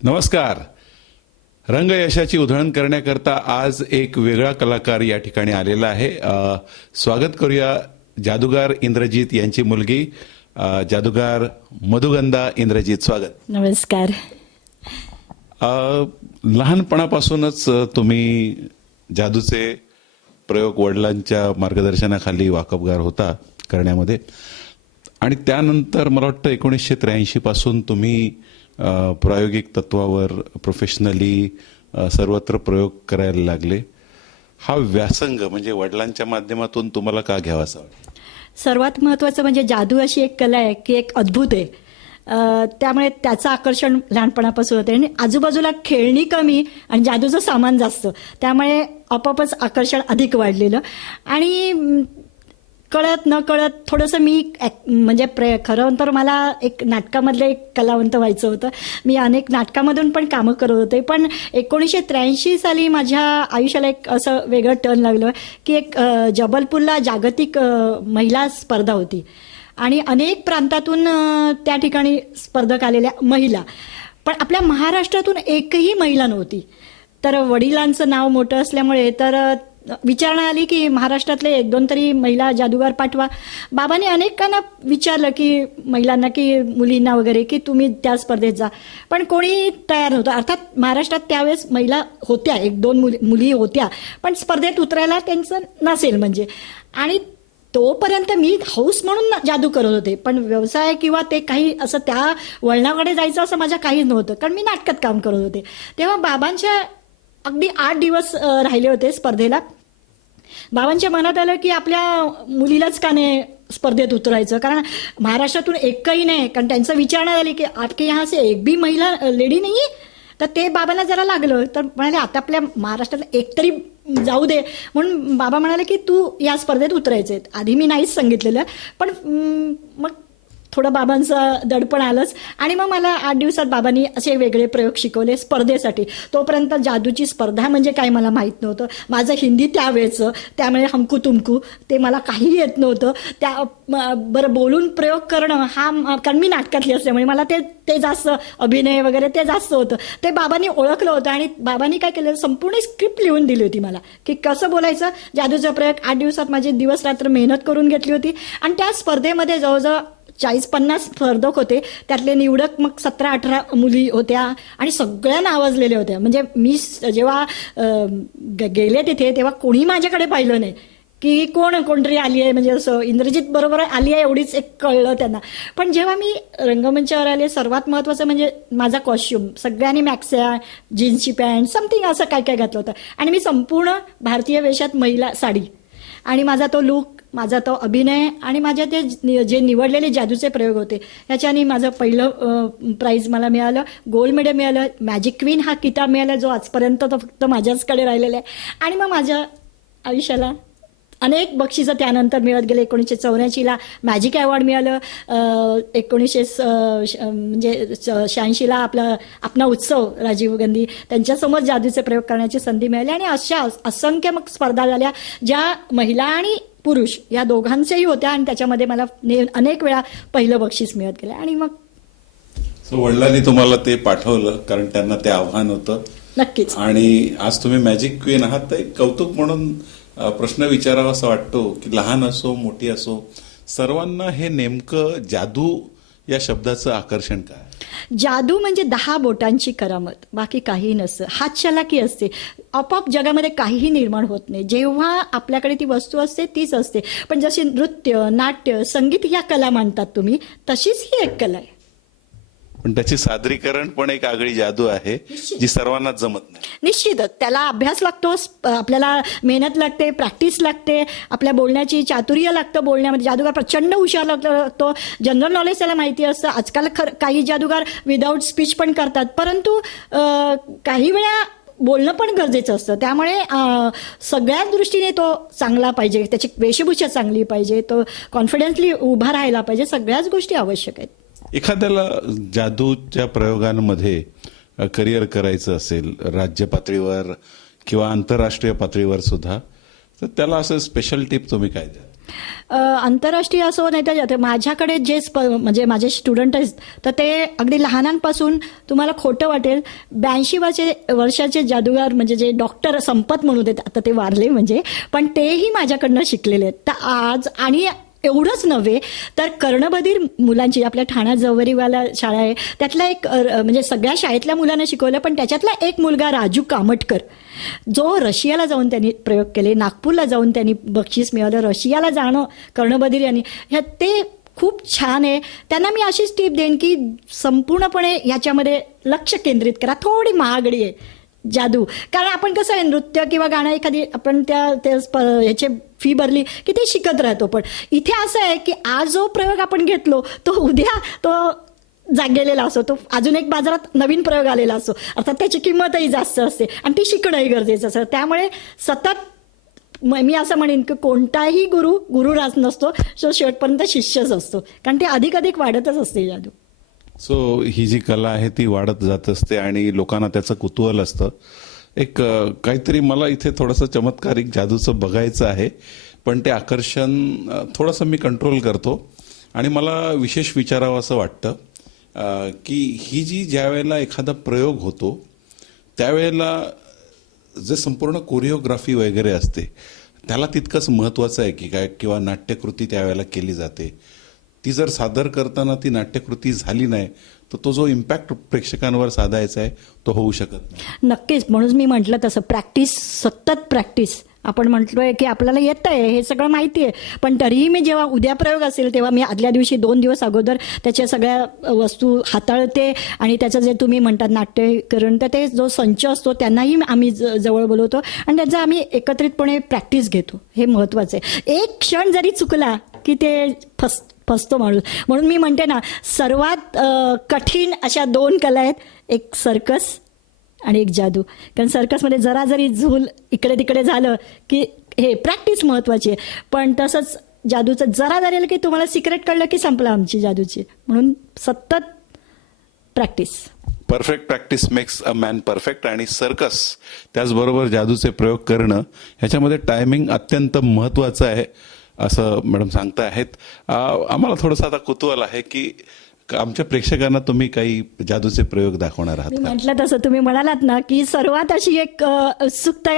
नमस्कार. रंग यशाची उधळण करण्याकरता आज एक वेगळा कलाकार या ठिकाणी आलेला आहे. स्वागत करूया जादूगार इंद्रजीत यांची मुलगी जादूगार मधुगंधा इंद्रजीत. स्वागत. नमस्कार. लहानपणापासूनच तुम्ही जादूचे प्रयोग वडिलांच्या मार्गदर्शनाखाली वाकबगार होता करण्यामध्ये, आणि त्यानंतर मला वाटतं 1983 पासून तुम्ही प्रायोगिक तत्वावर प्रोफेशनली सर्वत्र प्रयोग करायला लागले. हा व्यासंग म्हणजे वडिलांच्या माध्यमातून तुम्हाला का घ्यावासा वाटला? सर्वात महत्त्वाचं म्हणजे जादू अशी एक कला आहे की एक अद्भुत आहे. त्यामुळे त्याचं आकर्षण लहानपणापासून होते आणि आजूबाजूला खेळणी कमी आणि जादूचं सामान जास्त, त्यामुळे आपोआपच आकर्षण अधिक वाढलेलं. आणि कळत न कळत थोडंसं मी म्हणजे खरं तर मला एक नाटकामधलं एक कलावंत व्हायचं होतं. मी अनेक नाटकामधून पण कामं करत होते. पण 1983 साली माझ्या आयुष्याला एक असं वेगळं टर्न लागलं की एक जबलपूरला जागतिक महिला स्पर्धा होती आणि अनेक प्रांतातून त्या ठिकाणी स्पर्धक आलेल्या महिला, पण आपल्या महाराष्ट्रातून एकही महिला नव्हती. तर वडिलांचं नाव मोठं असल्यामुळे तर विचारणा आली की महाराष्ट्रातले 1-2 तरी महिला जादूगार पाठवा. बाबांनी अनेकांना विचारलं की महिलांना की मुलींना वगैरे की तुम्ही त्या स्पर्धेत जा, पण कोणी तयार नव्हतं. अर्थात महाराष्ट्रात त्यावेळेस महिला होत्या, 1-2 मुली होत्या, पण स्पर्धेत उतरायला त्यांचं नसेल म्हणजे. आणि तोपर्यंत मी हौस म्हणून जादू करत होते, पण व्यवसाय किंवा ते काही असं त्या वळणाकडे जायचं असं माझ्या काहीच नव्हतं, कारण मी नाटकात काम करत होते. तेव्हा बाबांच्या अगदी 8 दिवस राहिले होते स्पर्धेला. बाबांच्या मनात आलं की आपल्या मुलीलाच का नाही स्पर्धेत उतरायचं, कारण महाराष्ट्रातून एकही नाही. कारण त्यांचं विचारण्यात आली की आपके यहाँ से एक भी महिला लेडी नाही आहे. तर ते बाबांना जरा लागलं, तर म्हणाले आता आपल्या महाराष्ट्रात एक तरी जाऊ दे. म्हणून बाबा म्हणाले की तू या स्पर्धेत उतरायचे. आधी मी नाहीच सांगितलेलं, पण मग थोडं बाबांचं दडपण आलंच. आणि मग मला 8 दिवसात बाबांनी असे वेगळे प्रयोग शिकवले स्पर्धेसाठी. तोपर्यंत जादूची स्पर्धा म्हणजे काय मला माहीत नव्हतं. माझं हिंदी त्यावेळेचं, त्यामुळे हमकू तुमकू ते मला काहीही येत नव्हतं. बरं बोलून प्रयोग करणं हा, कारण मी नाटकातली असल्यामुळे मला ते जास्त अभिनय वगैरे ते जास्त होतं. ते बाबांनी ओळखलं होतं आणि बाबांनी काय केलं, संपूर्ण स्क्रिप्ट लिहून दिली होती मला की कसं बोलायचं जादूचा प्रयोग. 8 दिवसात माझी दिवस रात्र मेहनत करून घेतली होती. आणि त्या स्पर्धेमध्ये जवळजवळ 40-50 स्पर्धक होते. त्यातले निवडक मग 17-18 मुली होत्या आणि सगळ्या नावाजलेल्या होत्या. म्हणजे मी जेव्हा गेले तिथे तेव्हा कोणी माझ्याकडे पाहिलं नाही की कोणतरी आली आहे, म्हणजे असं इंद्रजीत बरोबर आली आहे एवढीच एक कळलं त्यांना. पण जेव्हा मी रंगमंचावर आले, सर्वात महत्त्वाचं म्हणजे माझा कॉस्ट्युम. सगळ्यांनी मॅक्स्या, जीन्सची पॅन्ट, समथिंग असं काय काय घातलं होतं आणि मी संपूर्ण भारतीय वेशात महिला साडी, आणि माझा तो लूक, माझा तो अभिनय आणि माझ्या ते जे निवडलेले जादूचे प्रयोग होते ह्याच्याने माझं पहिलं प्राईज मला मिळालं. गोल्ड मेडल मिळालं. मॅजिक क्वीन हा किताब मिळाला, जो आजपर्यंत तो फक्त माझ्याचकडे राहिलेला आहे. आणि मग माझ्या आयुष्याला अनेक बक्षिसं त्यानंतर मिळत गेले. 1984ला मॅजिक अवॉर्ड मिळालं. 1986ला आपला उत्सव राजीव गांधी त्यांच्यासमोर जादूचे प्रयोग करण्याची संधी मिळाली. आणि अशा असंख्य मग स्पर्धा झाल्या ज्या महिला आणि पुरुष या दोघांच्याही होत्या, आणि त्याच्यामध्ये मला अनेक वेळा पहिलं बक्षीस मिळत गेलं. आणि मग वडिलांनी तुम्हाला ते पाठवलं कारण त्यांना ते आव्हान होतं. नक्कीच. आणि आज तुम्ही मॅजिक क्वीन आहात. तर एक कौतुक म्हणून प्रश्न विचारावा असं वाटतो की लहान असो मोठी असो, सर्वांना हे नेमकं जादू या शब्दाचं आकर्षण काय? जादू म्हणजे 10 बोटांची करामत, बाकी काही नसतं. हातचलाकी असते. आपोआप जगामध्ये काहीही निर्माण होत नाही. जेव्हा आपल्याकडे ती वस्तू असते तीच असते. पण जशी नृत्य, नाट्य, संगीत या कला मानतात तुम्ही, तशीच ही एक कला आहे. पण त्याची सादरीकरण पण एक आगळी जादू आहे जी सर्वांना जमत नाही. निश्चितच त्याला अभ्यास लागतो, आपल्याला मेहनत लागते, प्रॅक्टिस लागते, आपल्या बोलण्याची चातुर्य लागतं. बोलण्यामध्ये जादूगार प्रचंड हुशार लागतो. जनरल नॉलेज त्याला माहिती असतं. आजकाल काही जादूगार विदाऊट स्पीच पण करतात, परंतु काही वेळा बोलणं पण गरजेचं असतं. त्यामुळे सगळ्याच दृष्टीने तो चांगला पाहिजे, त्याची वेशभूषा चांगली पाहिजे, तो कॉन्फिडन्सली उभा राहायला पाहिजे. सगळ्याच गोष्टी आवश्यक आहेत. एखाद्याला जादूच्या प्रयोगांमध्ये करिअर करायचं असेल राज्य पातळीवर किंवा आंतरराष्ट्रीय पातळीवर सुद्धा, तर त्याला असं स्पेशल टिप तुम्ही काय द्या? आंतरराष्ट्रीय असो नाही तर माझ्याकडे जे म्हणजे माझे स्टुडंट आहेत तर ते अगदी लहानांपासून तुम्हाला खोटं वाटेल 82 वर्षाचे जादूगार म्हणजे जे डॉक्टर संपत म्हणू देत आता ते वारले म्हणजे पण तेही माझ्याकडनं शिकलेले आहेत. तर आज आणि एवढंच नव्हे तर कर्णबधीर मुलांची आपल्या ठाणा जवळीवाला शाळा आहे त्यातला एक म्हणजे सगळ्या शाळेतल्या मुलांना शिकवलं पण त्याच्यातला एक मुलगा राजू कामटकर जो रशियाला जाऊन त्यांनी प्रयोग केले, नागपूरला जाऊन त्यांनी बक्षीस मिळवलं, रशियाला जाणं कर्णबधीर यांनी ते खूप छान आहे. त्यांना मी अशीच टीप देईन की संपूर्णपणे ह्याच्यामध्ये लक्ष केंद्रित करा. थोडी महागडी आहे जादू कारण आपण कसं आहे नृत्य किंवा गाणं एखादी आपण ह्याचे फी भरली की ते शिकत राहतो पण इथे असं आहे की आज जो प्रयोग आपण घेतलो तो उद्या तो जागेलेला असो, तो अजून एक बाजारात नवीन प्रयोग आलेला असो अर्थात त्याची किंमतही जास्त असते आणि ती शिकणंही गरजेचं असतं. त्यामुळे सतत मी असं म्हणेन की कोणताही गुरु राज नसतो तो शेवटपर्यंत शिष्यच असतो कारण ते अधिक वाढतच असते जादू. सो ही जी कला आहे ती वाढत जात असते आणि लोकांना त्याचं कुतूहल असतं. एक काहीतरी मला इथे थोडंसं चमत्कारिक जादूचं बघायचं आहे पण ते आकर्षण थोडंसं मी कंट्रोल करतो आणि मला विशेष विचारावं असं वाटतं की ही जी ज्या वेळेला एखादा प्रयोग होतो त्यावेळेला जे संपूर्ण कोरिओग्राफी वगैरे असते त्याला तितकंच महत्त्वाचं आहे की काय किंवा नाट्यकृती त्यावेळेला केली जाते. ती जर सादर करताना ती नाट्यकृती झाली नाही तर तो जो इम्पॅक्ट प्रेक्षकांवर साधायचा आहे तो होऊ शकत नाही. नक्कीच म्हणून मी म्हटलं तसं सतत प्रॅक्टिस आपण म्हटलोय की आपल्याला येतं आहे हे सगळं माहिती आहे पण तरीही मी जेव्हा उद्या प्रयोग असेल तेव्हा मी आदल्या दिवशी 2 दिवस अगोदर त्याच्या सगळ्या वस्तू हाताळते आणि त्याचं जे तुम्ही म्हणतात नाट्यकरण तर ते जो संच असतो त्यांनाही आम्ही जवळ बोलवतो आणि त्याचा आम्ही एकत्रितपणे प्रॅक्टिस घेतो. हे महत्त्वाचं आहे. एक क्षण जरी चुकला की ते फसतो माणूस. म्हणून मी म्हणते ना सर्वात कठीण अशा 2 कला आहेत, एक सर्कस आणि एक जादू. कारण सर्कसमध्ये जरा जरी झूल इकडे तिकडे झालं की हे प्रॅक्टिस महत्त्वाची आहे पण तसंच जादूचं जरा जरी की तुम्हाला सिक्रेट कळलं की संपलं आमची जादूची. म्हणून सतत practice. Perfect practice makes a man perfect आणि सर्कस त्याचबरोबर जादूचे प्रयोग करणं ह्याच्यामध्ये टायमिंग अत्यंत महत्त्वाचं आहे असं मॅडम सांगता आहेत. आम्हाला थोडंसं आता कुतूहल आहे की आमच्या प्रेक्षकांना तुम्ही काही जादूचे प्रयोग दाखवणार आहात मी का? म्हटलं तसं तुम्ही म्हणालात ना की सर्वात अशी एक उत्सुकता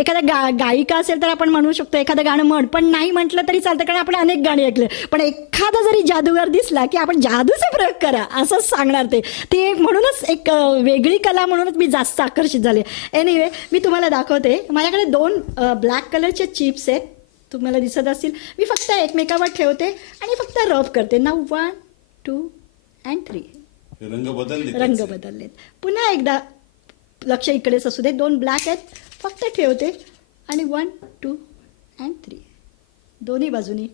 एखादा गायिका असेल तर आपण म्हणू शकतो एखादं गाणं म्हण पण नाही म्हटलं तरी चालतं कारण आपण अनेक गाणी ऐकले पण एखादा जरी जादूगार दिसला की आपण जादूचे प्रयोग करा असंच सांगणार ते म्हणूनच एक वेगळी कला म्हणूनच मी जास्त आकर्षित झाले. एनिवे मी तुम्हाला दाखवते. माझ्याकडे 2 ब्लॅक कलरचे चिप्स आहेत तुम्हाला दिसत असतील. मी फक्त एकमेकावर ठेवते आणि फक्त रब करते. नाव 1 2 and 3 रंग बदललेत. पुन्हा एकदा लक्ष इकडेच असू दे. 2 ब्लॅक आहेत फक्त ठेवते आणि 1 2 and 3 दोन्ही बाजूनी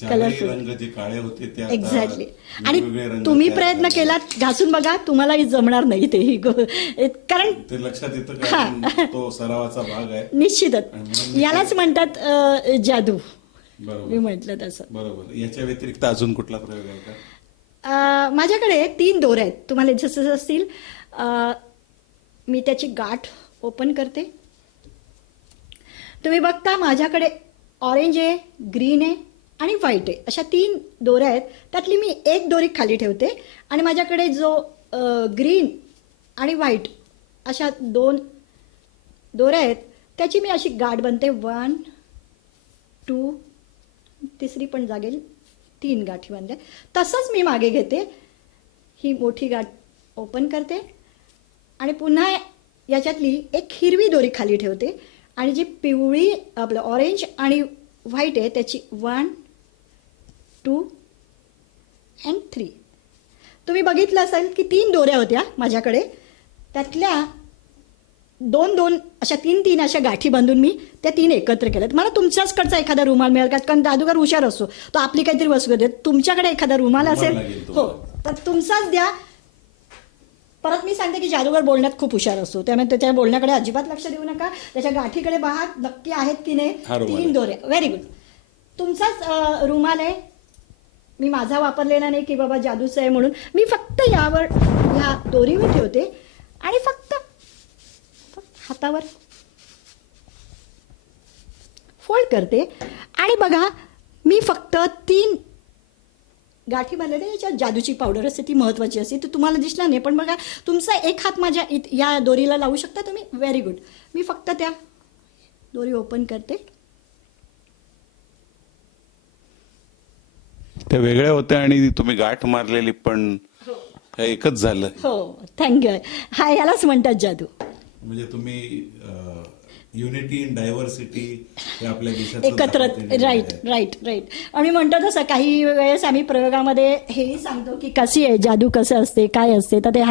कलरफुल रंग जे काळे होते ते आता एक्झॅक्टली. आणि वेगवेगळे रंग तुम्ही तयार प्रयत्न झाले. केलात घासून बघा तुम्हालाही जमणार नाही ते कारण ते लक्षात येतं का तो सरावाचा भाग आहे. निश्चितच यालाच म्हणतात जादू. मी बरोबर म्हटलं तसं. बरोबर. याच्या व्यतिरिक्त अजून कुठला प्रयोग आहे का? माझ्याकडे 3 दोरे आहेत तुम्हाला जसं असतील. मी त्याची गाठ ओपन करते. तुम्ही बघता माझ्याकडे ऑरेंज आहे, ग्रीन आहे आणि व्हाईट आहे अशा 3 दोऱ्या आहेत. त्यातली मी एक दोरी खाली ठेवते आणि माझ्याकडे जो ग्रीन आणि व्हाईट अशा 2 दोऱ्या आहेत त्याची मी अशी गाठ बनते. 1 2 तिसरी पण जागेल 3 गाठी बांधल्या. तसंच मी मागे घेते. ही मोठी गाठ ओपन करते आणि पुन्हा याच्यातली एक हिरवी दोरी खाली ठेवते आणि जी पिवळी आपलं ऑरेंज आणि व्हाईट आहे त्याची 1 2 and 3. तुम्ही बघितलं असेल की 3 दोऱ्या होत्या माझ्याकडे त्यातल्या 2 अशा 3 अशा गाठी बांधून मी त्या 3 एकत्र केल्यात. मला तुमच्याचकडचा एखादा रुमाल मिळेल का कारण जादूगार हुशार असतो तो आपली काहीतरी वस्तू देत. तुमच्याकडे एखादा रुमाल असेल हो तर तुमचाच द्या. परत मी सांगते की जादूगार बोलण्यात खूप हुशार असतो त्यामुळे त्याच्या बोलण्याकडे अजिबात लक्ष देऊ नका. त्याच्या गाठीकडे पहा नक्की आहेत की नाही. 3 दोऱ्या. Very good. तुमचाच रुमाल आहे. मी माझा वापरलेला नाही की बाबा जादूचं आहे म्हणून. मी फक्त यावर ह्या दोरीवर ठेवते आणि फक्त हातावर फोल्ड करते आणि बघा मी फक्त 3 गाठी मारलेल्या याच्यात जादूची पावडर असते, ती महत्त्वाची असते. ती तुम्हाला दिसणार नाही, पण बघा तुमचा एक हात माझ्या या दोरीला लावू शकता तुम्ही. Very good. मी फक्त त्या दोरी ओपन करते. त्या वेगळ्या होत्या आणि तुम्ही गाठ मारलेली पण हे एकच झालं. हो, थँक्यू. हा, यालाच म्हणतात जादू. म्हणजे तुम्ही युनिटी इन डायव्हर्सिटी हे आपल्या देशात एकत्र. राईट. आणि म्हणतो तसं काही वेळेस आम्ही प्रयोगामध्ये हेही सांगतो की कशी आहे जादू, कसं असते, काय असते. तर ते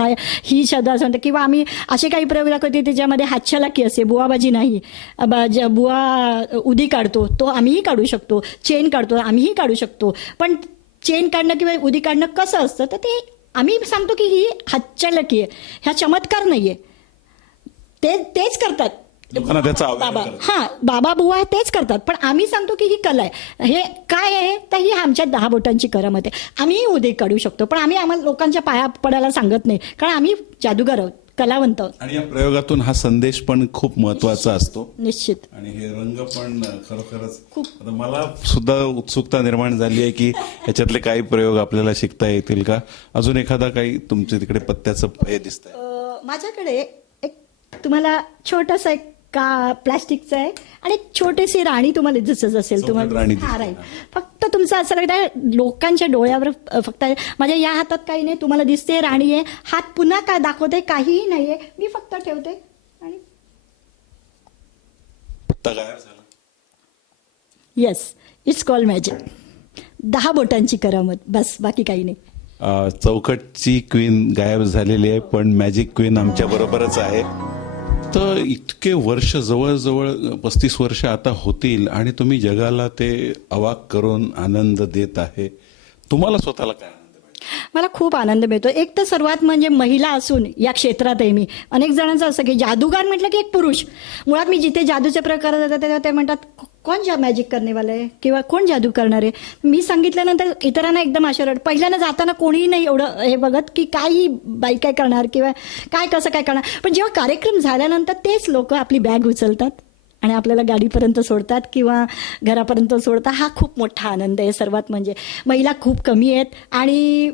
ही शब्द असं म्हणतात. किंवा आम्ही असे काही प्रयोग दाखवते त्याच्यामध्ये हातचलाकी असते, बुवाबाजी नाही. बुवा उदी काढतो, तो आम्हीही काढू शकतो. चेन काढतो, आम्हीही काढू शकतो. पण चेन काढणं किंवा उदी काढणं कसं असतं, तर ते आम्ही सांगतो की ही हातचलाकी आहे, ह्या चमत्कार नाहीये. तेच करतात लोकांना त्याचा अवेअर बाबा. करतात. हा, बाबा बुवा तेच करतात, पण आम्ही सांगतो की ही कला आहे. हे काय आहे, तर ही आमच्या 10 बोटांची करामत आहे. आम्ही उदे काढू शकतो, पण आम्हाला लोकांच्या पाया पडायला सांगत नाही, कारण आम्ही जादूगार आहोत, कलावंत आहोत. आणि या प्रयोगातून हा संदेश पण खूप महत्वाचा असतो. निश्चित. आणि हे रंग पण खरोखरच आता मला सुद्धा उत्सुकता निर्माण झाली आहे की याच्यातले काही प्रयोग आपल्याला शिकता येतील का. अजून एखादा काही तुमच्या तिकडे पत्त्याचं हे दिसतंय? माझ्याकडे एक तुम्हाला छोटासा एक प्लास्टिकचं आहे आणि एक छोटीशी राणी तुम्हाला दिसत असेल चौकट तुम्हाला. राणी हा, दिसते. राईट. फक्त तुमचं असं लागतं लोकांच्या डोळ्यावर फक्त माझ्या या हातात काही नाही, तुम्हाला दिसते राणी आहे. हात पुन्हा काय दाखवते, काहीही नाहीये. मी फक्त ठेवते आणि पत्ता गायब झाला. Yes, it's call magic. 10 बोटांची करामत, बस, बाकी काही नाही. चौकटची क्वीन गायब झालेली आहे, पण मॅजिक क्वीन आमच्या बरोबरच आहे. तर इतके वर्ष, जवळजवळ 35 वर्ष आता होतील आणि तुम्ही जगाला ते अवाक करून आनंद देत आहे. तुम्हाला स्वतःला काय आनंद वाटतो? मला खूप आनंद मिळतो. एक तर सर्वात म्हणजे महिला असून या क्षेत्रात आहे मी. अनेक जणांचं असं की जादूगार म्हटलं की एक पुरुष. मुळात मी जिथे जादूचे प्रकार जातात तेव्हा ते म्हणतात कोण मॅजिक करणे वाला आहे किंवा कोण जादू करणार आहे. मी सांगितल्यानंतर इतरांना एकदम आश्चर्य. पहिल्यांदा जाताना कोणीही नाही एवढं हे बघत की काय ही बाई काय करणार किंवा काय कसं काय करणार. पण जेव्हा कार्यक्रम झाल्यानंतर तेच लोक आपली बॅग उचलतात आणि आपल्याला गाडीपर्यंत सोडतात किंवा घरापर्यंत सोडतात. हा खूप मोठा आनंद आहे. सर्वात म्हणजे महिला खूप कमी आहेत. आणि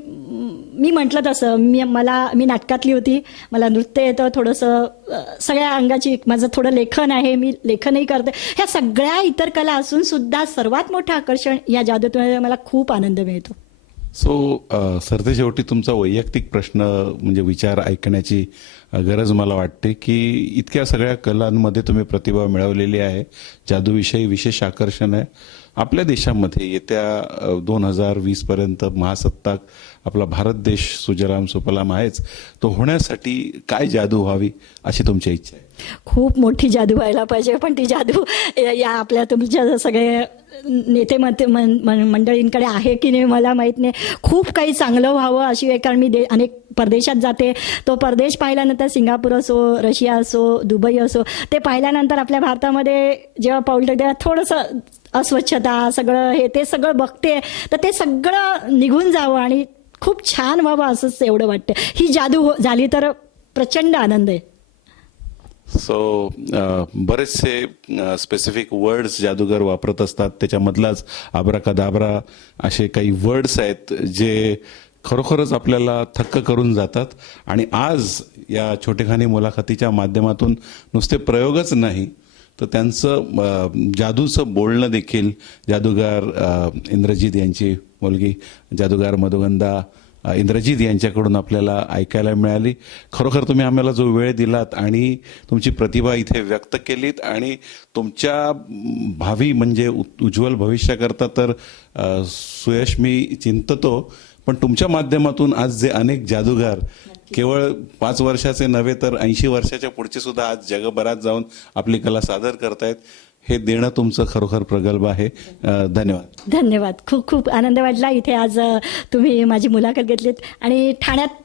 मी म्हटलं तसं मी नाटकातली होती, मला नृत्य येतं थोडंसं, सगळ्या अंगाची माझं थोडं लेखन आहे, मी लेखनही करते. ह्या सगळ्या इतर कला असून सुद्धा सर्वात मोठं आकर्षण या जादूतून मला खूप आनंद मिळतो. सरते शेवटी तुमचा वैयक्तिक प्रश्न म्हणजे विचार ऐकण्याची गरज मला वाटते की इतक्या सगळ्या कलांमध्ये तुम्ही प्रतिभा मिळवलेली आहे. जादूविषयी विशेष आकर्षण आहे. आपल्या देशामध्ये येत्या 2020 पर्यंत महासत्ताक आपला भारत देश सुजलाम सुफलाम आहेच, तो होण्यासाठी काय जादू व्हावी अशी तुमची इच्छा आहे? खूप मोठी जादू व्हायला पाहिजे, पण ती जादू या आपल्या तुमच्या सगळे नेते मंडळींकडे आहे की नाही मला माहीत नाही. खूप काही चांगलं व्हावं अशी आहे, कारण मी अनेक परदेशात जाते. तो परदेश पाहिल्यानंतर सिंगापूर असो, रशिया असो, दुबई असो, ते पाहिल्यानंतर आपल्या भारतामध्ये जेव्हा पाऊल टाकते तेव्हा थोडंसं अस्वच्छता सगळं हे ते सगळं बघते, तर ते सगळं निघून जावं आणि खूप छान व्हावं असंच एवढं वाटतं. ही जादू झाली तर प्रचंड आनंद आहे. बरेचसे स्पेसिफिक वर्ड्स जादूगार वापरत असतात. त्याच्यामधलाच आब्राकादाब्रा असे काही वर्ड्स आहेत जे खरोखरच आपल्याला थक्क करून जातात. आणि आज या छोटेखानी मुलाखतीच्या माध्यमातून नुसते प्रयोगच नाही तर त्यांचं जादूचं बोलणं देखील जादूगार इंद्रजित यांची मुलगी जादूगार मधुगंधा इंद्रजित यांच्याकडून आपल्याला ऐकायला मिळाली. खरोखर तुम्ही आम्हाला जो वेळ दिलात आणि तुमची प्रतिभा इथे व्यक्त केलीत आणि तुमच्या भावी म्हणजे उज्ज्वल भविष्याकरता तर सुयश मी चिंततो, पण तुमच्या माध्यमातून आज जे अनेक जादूगार केवळ 5 वर्षाचे नव्हे तर 80 वर्षाच्या पुढचे सुद्धा आज जगभरात जाऊन आपली कला सादर करतायत, हे देणं तुमचं खरोखर प्रगल्भ आहे. धन्यवाद. धन्यवाद. खूप खूप आनंद वाटला इथे आज तुम्ही माझी मुलाखत घेतलीत. आणि ठाण्यात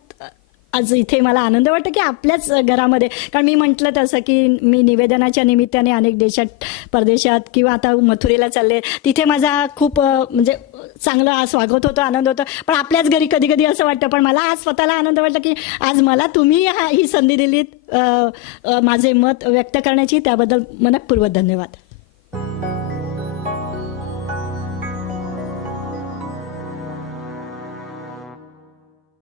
आज इथे मला आनंद वाटतं की आपल्याच घरामध्ये, कारण मी म्हटलं तसं की मी निवेदनाच्या निमित्ताने अनेक देशात, परदेशात किंवा आता मथुरेला चालले, तिथे माझा खूप म्हणजे चांगलं स्वागत होतं, आनंद होतं. पण आपल्याच घरी कधी कधी असं वाटतं. पण मला आज स्वतःला आनंद वाटला की आज मला तुम्ही ही संधी दिलीत माझे मत व्यक्त करण्याची. त्याबद्दल मनःपूर्वक धन्यवाद.